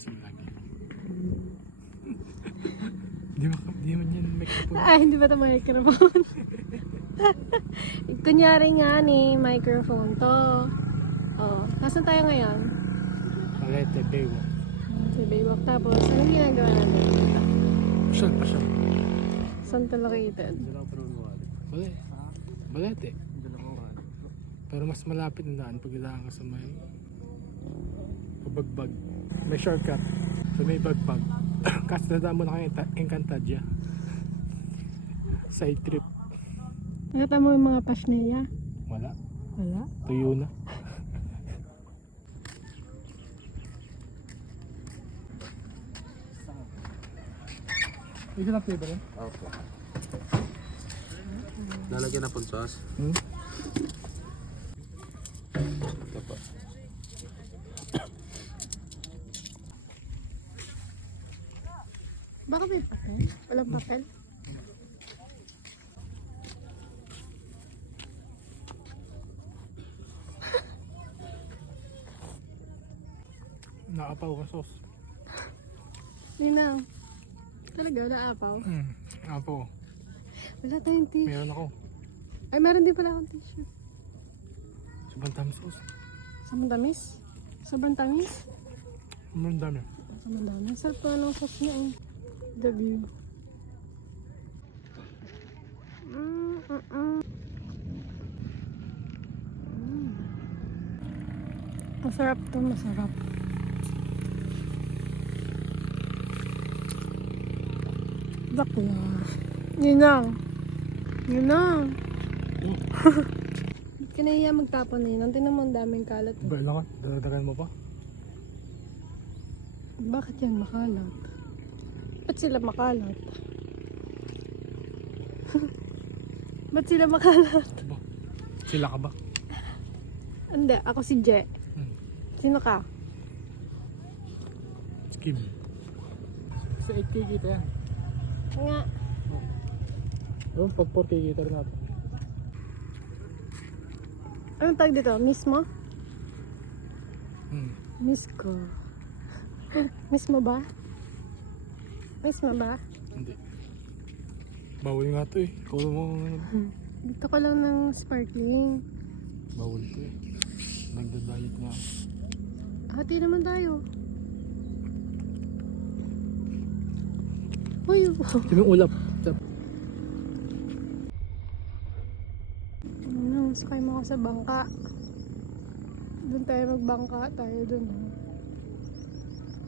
sa lagi. Di man yan microphone. Ah, hindi ba ito microphone? Kunyari nga ni microphone to. Oh, nasan tayo ngayon? Palete, Baywalk. Sa Baywalk. Tapos, anong ginagawa natin? Pasyal, pasyal. Saan ito located? Balete. Pero mas malapit na daan pag ilaan ka sa may pabagbag. May shortcut. So may bagbag. Kasi nadaan mo na kayo Encantadia. Side trip. Nakita mo yung mga pasneya? Wala. Wala. Tuyo na. Isa na flavor yun? Opo. Lalagyan na po sauce. Ito po. Baka may papel? Walang papel? Nakapaw ka sauce. Ninang. Talaga, naapaw? Apo. Wala tayong tissue. Meron ako. Ay, meron din pala akong tissue. Sobrang dami sauce. Sobrang tamis? Sobrang tamis? Sobrang dami. Sobrang dami. Sarap pa ng sauce niya eh. The view. Masarap to, masarap. Bakla. Ninang. Ninang. Ba't ka nahiya magtapon na yun? Ang tinan mo ang daming kalat. Ba, ilangan? Dadagan mo pa? Bakit yan makalat? Ba't sila makalat? Ba't sila makalat? Ba? Sila ka ba? Hindi, ako si Je. Sino ka? Kim. Sa 8K kita yan. Nga. Ewan, pag 4K kita rin natin. Anong tag dito? Miss mo? Hmm. Miss ko. Miss mo ba? Miss mo ba? Hindi. Bawal nga to eh. Ikaw mo. Dito ko lang ng sparkling. Bawal to eh. Nagda-diet nga. Hati naman tayo. Uy, Yung ulap. ano, sakay mo ako sa bangka. Doon tayo magbangka tayo doon.